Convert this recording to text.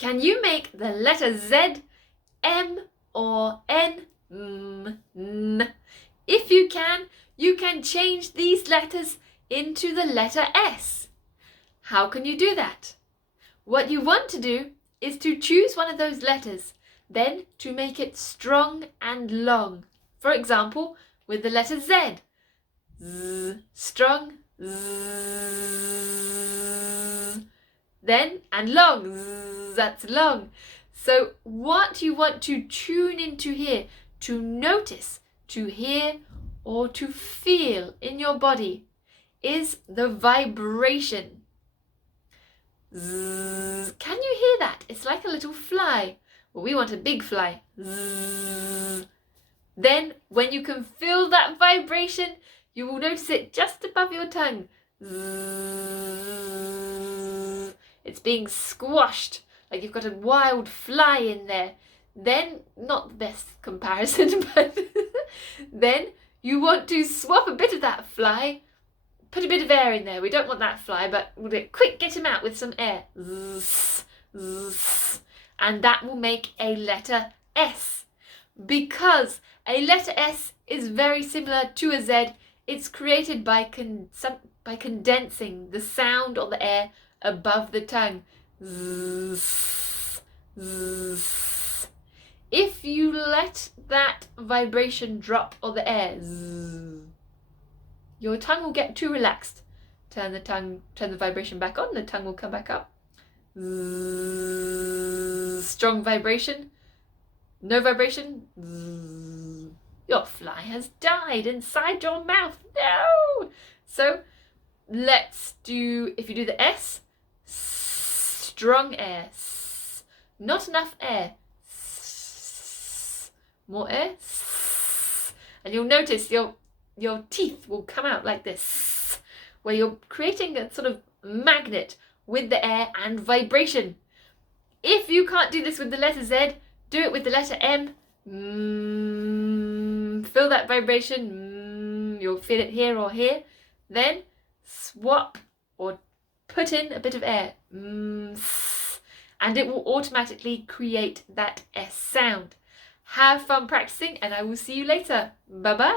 Can you make the letter Z, M or N, N? If you can change these letters into the letter S. How can you do that? What you want to do is to choose one of those letters, then to make it strong and long. For example, with the letter Z. Z, strong, Z. Then, and long, Z, that's long. So what you want to tune into here, to notice, to hear, or to feel in your body is the vibration. Zzz. Can you hear that? It's like a little fly. Well, we want a big fly. Zzz. Then, when you can feel that vibration, you will notice it just above your tongue. Zzz. It's being squashed, like you've got a wild fly in there. Then, not the best comparison, but then you want to swap a bit of that fly, put a bit of air in there. We don't want that fly, but quick, get him out with some air. Zzz, zzz. And that will make a letter S. Because a letter S is very similar to a Z. It's created by condensing the sound or the air above the tongue. Zzz, zzz. If you let that vibration drop or the air, zzz, your tongue will get too relaxed. Turn the vibration back on, the tongue will come back up. Zzz, strong vibration. No vibration. Zzz, your fly has died inside your mouth. No! So let's do, if you do the S, strong air. Not enough air. More air. And you'll notice your teeth will come out like this, where you're creating a sort of magnet with the air and vibration. If you can't do this with the letter Z, do it with the letter M. Feel that vibration. You'll feel it here or here. Then swap or put in a bit of air. And it will automatically create that S sound. Have fun practicing, and I will see you later. Bye-bye.